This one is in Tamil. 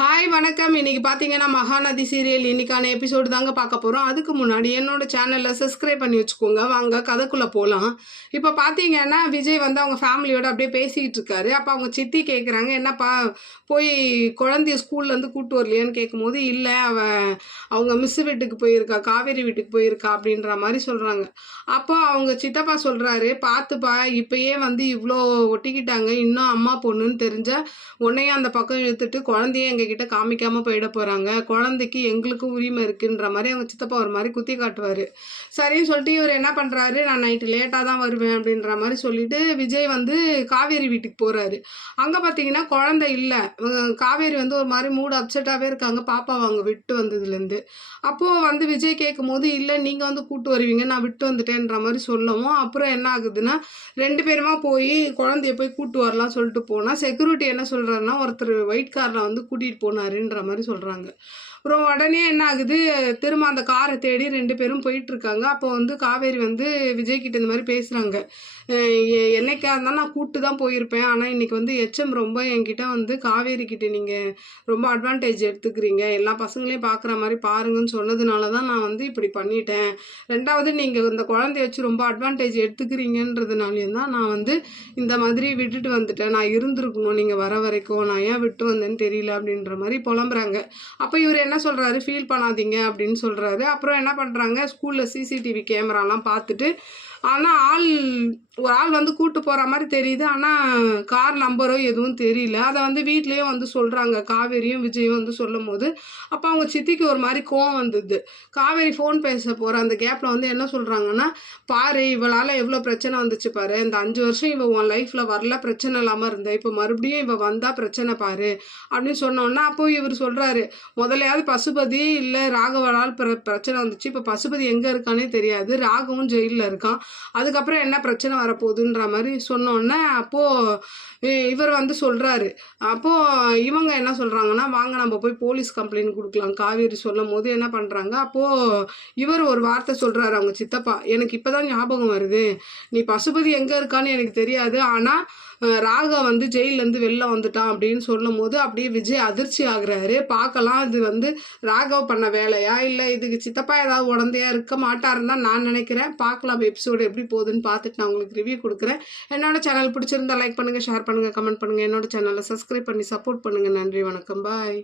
ஹாய் வணக்கம். இன்னைக்கு பார்த்தீங்கன்னா மகாநதி சீரியல் இன்னைக்கான எபிசோடு தாங்க பார்க்க போகிறோம். அதுக்கு முன்னாடி என்னோட சேனலில் சப்ஸ்கிரைப் பண்ணி வச்சுக்கோங்க. வாங்க கதைக்குள்ளே போகலாம். இப்போ பார்த்தீங்கன்னா விஜய் வந்து அவங்க ஃபேமிலியோட அப்படியே பேசிக்கிட்டு இருக்காரு. அப்போ அவங்க சித்தி கேட்குறாங்க, என்னப்பா போய் குழந்தைய ஸ்கூல்லேருந்து கூப்பிட்டு வரலையான்னு கேட்கும்போது, இல்லை அவங்க மிஸ் வீட்டுக்கு போயிருக்கா, காவேரி வீட்டுக்கு போயிருக்கா அப்படின்ற மாதிரி சொல்கிறாங்க. அப்போ அவங்க சித்தப்பா சொல்கிறாரு, பார்த்துப்பா இப்பயே வந்து இவ்வளோ ஒட்டிக்கிட்டாங்க, இன்னும் அம்மா பொண்ணுன்னு தெரிஞ்சால் உன்னையும் அந்த பக்கம் இழுத்துட்டு குழந்தைய எங்ககிட்ட காமிக்காம போயிட போறாங்க, குழந்தைக்கு எங்களுக்கும் உரிமை இருக்குன்ற மாதிரி அவங்க சித்தப்பா ஒரு மாதிரி குத்தி காட்டுவாரு. சரின்னு சொல்லிட்டு இவர் என்ன பண்றாரு, நான் நைட்டு லேட்டாக தான் வருவேன் அப்படின்ற மாதிரி சொல்லிட்டு விஜய் வந்து காவேரி வீட்டுக்கு போறாரு. அங்க பாத்தீங்கன்னா குழந்தை இல்லை. காவேரி வந்து ஒரு மாதிரி மூட் அப்செட்டாகவே இருக்காங்க, பாப்பாவை அவங்க விட்டு வந்ததுலேருந்து. அப்போ வந்து விஜய் கேட்கும் போது, இல்லை நீங்க வந்து கூப்பிட்டு வருவீங்க, நான் விட்டு வந்துட்டேன்ற மாதிரி சொல்லவும், அப்புறம் என்ன ஆகுதுன்னா ரெண்டு பேருமா போய் குழந்தைய போய் கூப்பிட்டு வரலாம் சொல்லிட்டு போனா செக்யூரிட்டி என்ன சொல்றாருன்னா, ஒருத்தர் ஒயிட் கார்ல வந்து கூட்டிட்டு போனாருன்ற மாதிரி சொல்றாங்க. அப்புறம் உடனே என்ன ஆகுது, திரும்ப அந்த காரை தேடி ரெண்டு பேரும் போயிட்டு இருக்காங்க. அப்போ வந்து காவேரி வந்து விஜய் கிட்ட இந்த மாதிரி பேசுறாங்க, என்னைக்கா இருந்தாலும் நான் கூப்பிட்டு தான் போயிருப்பேன், ஆனால் இன்னைக்கு வந்து எச்எம் ரொம்ப என்கிட்ட வந்து காவேரி கிட்ட நீங்கள் ரொம்ப அட்வான்டேஜ் எடுத்துக்கிறீங்க, எல்லா பசங்களையும் பார்க்குற மாதிரி பாருங்கன்னு சொன்னதுனால தான் நான் வந்து இப்படி பண்ணிட்டேன். ரெண்டாவது நீங்கள் இந்த குழந்தைய வச்சு ரொம்ப அட்வான்டேஜ் எடுத்துக்கிறீங்கன்றதுனாலையும் தான் நான் வந்து இந்த மாதிரி விட்டுட்டு வந்துட்டேன், நான் இருந்திருக்கணும் நீங்கள் வர வரைக்கும், நான் ஏன் விட்டு வந்தேன்னு தெரியல அப்படின்ற மாதிரி புலம்புறாங்க. அப்போ இவர் என்ன சொல்கிறாரு, ஃபீல் பண்ணாதீங்க அப்படின்னு சொல்கிறாரு. அப்புறம் என்ன பண்ணுறாங்க, ஸ்கூலில் சிசிடிவி கேமராலாம் பார்த்துட்டு, ஆனால் ஒரு ஆள் வந்து கூட்டு போகிற மாதிரி தெரியுது, ஆனால் கார் நம்பரோ எதுவும் தெரியல. அதை வந்து வீட்லேயும் வந்து சொல்கிறாங்க, காவேரியும் விஜயும் வந்து சொல்லும் போது, அப்போ அவங்க சித்திக்கு ஒரு மாதிரி கோவம் வந்தது. காவேரி ஃபோன் பேச போகிற அந்த கேப்பில் வந்து என்ன சொல்கிறாங்கன்னா, பாரு இவளால் எவ்வளோ பிரச்சனை வந்துச்சு பாரு, இந்த 5 வருஷம் இவ உன் லைஃப்பில் வரல, பிரச்சனை இல்லாமல் இருந்த, இப்போ மறுபடியும் இவ வந்தால் பிரச்சனை பாரு அப்படின்னு சொன்னோன்னா, அப்போ இவர் சொல்கிறாரு, முதலையாவது பசுபதி இல்லை ராகவனால் பிரச்சனை வந்துச்சு, இப்போ பசுபதி எங்கே இருக்கானே தெரியாது, ராகவும் ஜெயிலில் இருக்கான், அதுக்கப்புறம் என்ன பிரச்சனை வரப்போகுதுன்ற மாதிரி சொன்னோன்னே, அப்போது இவர் வந்து சொல்கிறாரு. அப்போது இவங்க என்ன சொல்கிறாங்கன்னா, வாங்க நம்ம போய் போலீஸ் கம்ப்ளைண்ட் கொடுக்கலாம் காவேரி சொல்லும் போது என்ன பண்ணுறாங்க, அப்போது இவர் ஒரு வார்த்தை சொல்கிறாரு அவங்க சித்தப்பா, எனக்கு இப்போ தான் ஞாபகம் வருது, நீ பசுபதி எங்கே இருக்கான்னு எனக்கு தெரியாது, ஆனால் ராகவ் வந்து ஜெயிலேருந்து வெளில வந்துட்டான் அப்படின்னு சொல்லும் போது அப்படியே விஜய் அதிர்ச்சி ஆகுறாரு. பார்க்கலாம் இது வந்து ராகவ் பண்ண வேலையா, இல்லை இதுக்கு சித்தப்பா ஏதாவது உடந்தையா இருக்க மாட்டாருன்னு தான் நான் நினைக்கிறேன். பார்க்கலாம் எபிசோடு எப்படி போகுதுன்னு பார்த்துட்டு நான் உங்களுக்கு ரிவ்யூ கொடுக்குறேன். என்னோட சேனல் பிடிச்சிருந்தா லைக் பண்ணுங்கள், ஷேர் பண்ணுங்கள், கமெண்ட் பண்ணுங்கள். என்னோட சேனலை சப்ஸ்கிரைப் பண்ணி சப்போர்ட் பண்ணுங்கள். நன்றி, வணக்கம், பாய்.